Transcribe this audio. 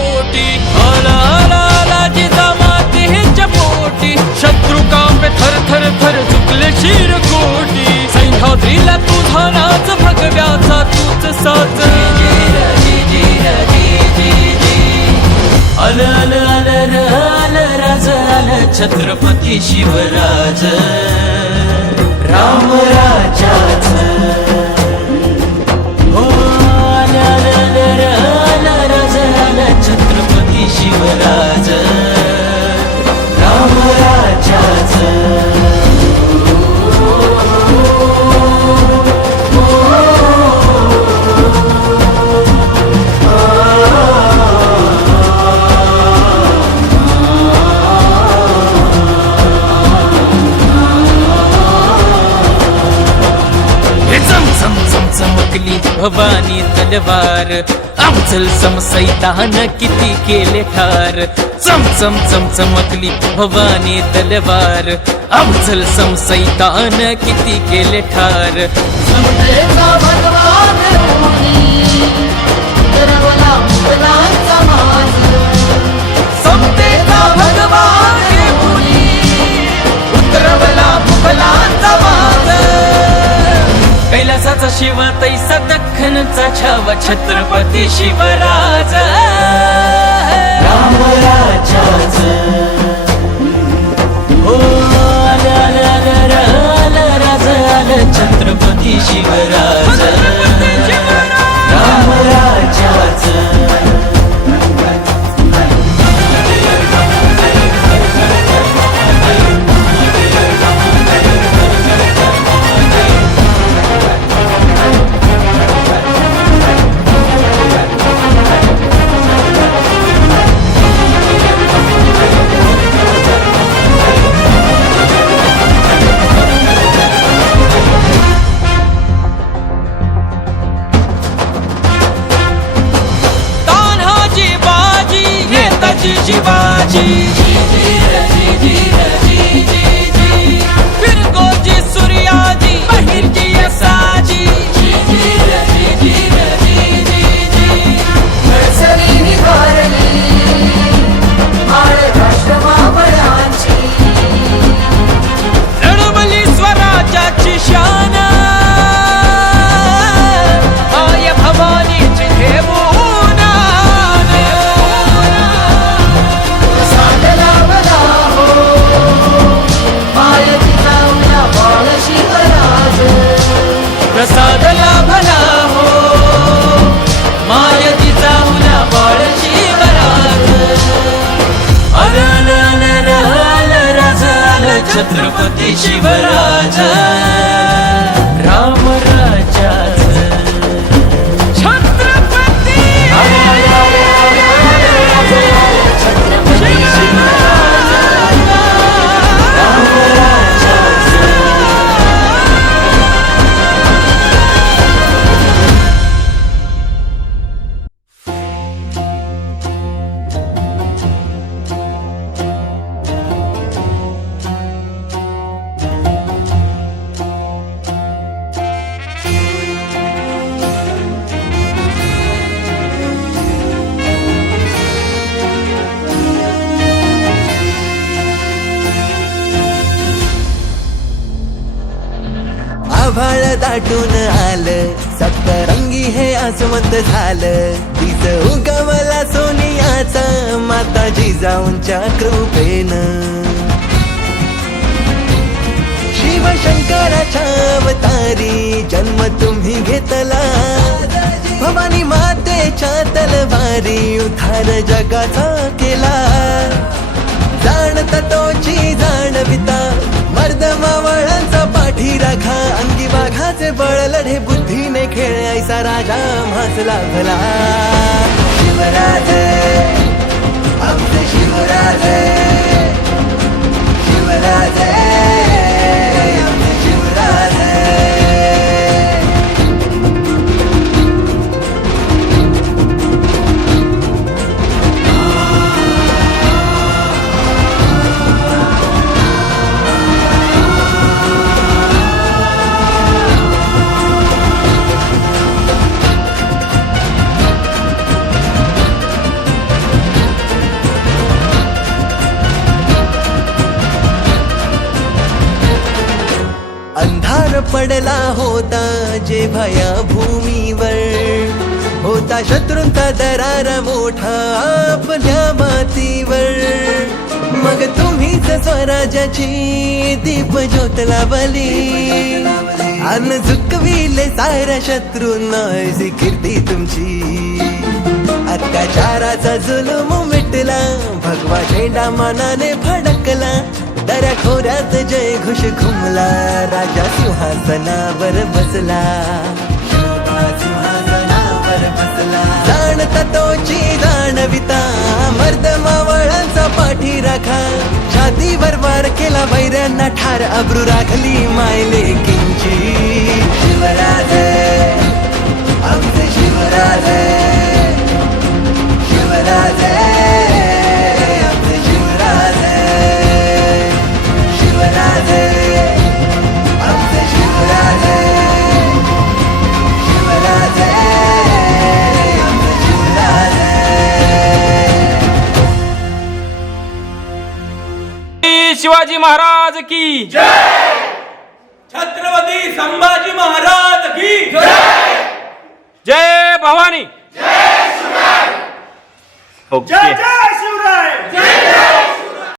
पोटी. आला आला आला जिजा माती ह्याच्या पोटी. शत्रू कांबे थर थर थर चुकले शिर कोटी सह्याद्रीला तुझा नाच भगव्याचा तूच साच. आल आल आल र आल राज छत्रपती शिवराज. राम राजा. तलवार अफजल समसैतान किती केले ठार. चम चम चम चमकली भवानी तलवार. अफजल समसैतान किती केले ठार. छत्रपती शिवराज. राम राजाच हो आला, आला, आला, आला, राज आलं छत्रपती शिवराज. नेताजी शिवाजी फिरगोजी सूर्याजी बहिरजी यसाजी छत्रपती शिवराज. राम आभाळ दाटून आलं. सप्तरंगी हे आसमंत झालं. तीच उगवला सोनियाचा माता जिजाऊंच्या कृपेनं. शिवशंकराच्या अवतारी जन्म तुम्ही घेतला. भवानी मातेच्या तलवारी उधार जगाचा केला. बळ बुद्धीने खेळ ऐसा राजा म्हास भला. शिवराजे आमचे शिवराजे. अंधार पडला होता जेव्हा या भूमीवर होता शत्रूंचा दरार मोठा आपल्या मातीवर. मग तुम्हीच स्वराज्याची दीप ज्योतला बली अन झुकविले साऱ्या शत्रूंना ऐसी कीर्ती तुमची. अत्याचाराचा जुलूम मिटला भगवा झेंडा मानाने फडकला. दऱ्या खोऱ्यात जय घुश घुमला राजा सिंहासनावर बसला. सिंहासनावर बसला जाणता तोची जाणविता मर्द मावळांचा पाठी राखा. छातीवर वार केला वैऱ्यांना ठार अब्रू राखली मायले किंची. शिवराजे आमचे शिवराजे शिवराजे. शिवाजी महाराज की छत्रपती संभाजी महाराज की जय। जय भवानी। जय शिवराय। ओके। जय जय शिवराय। जय जय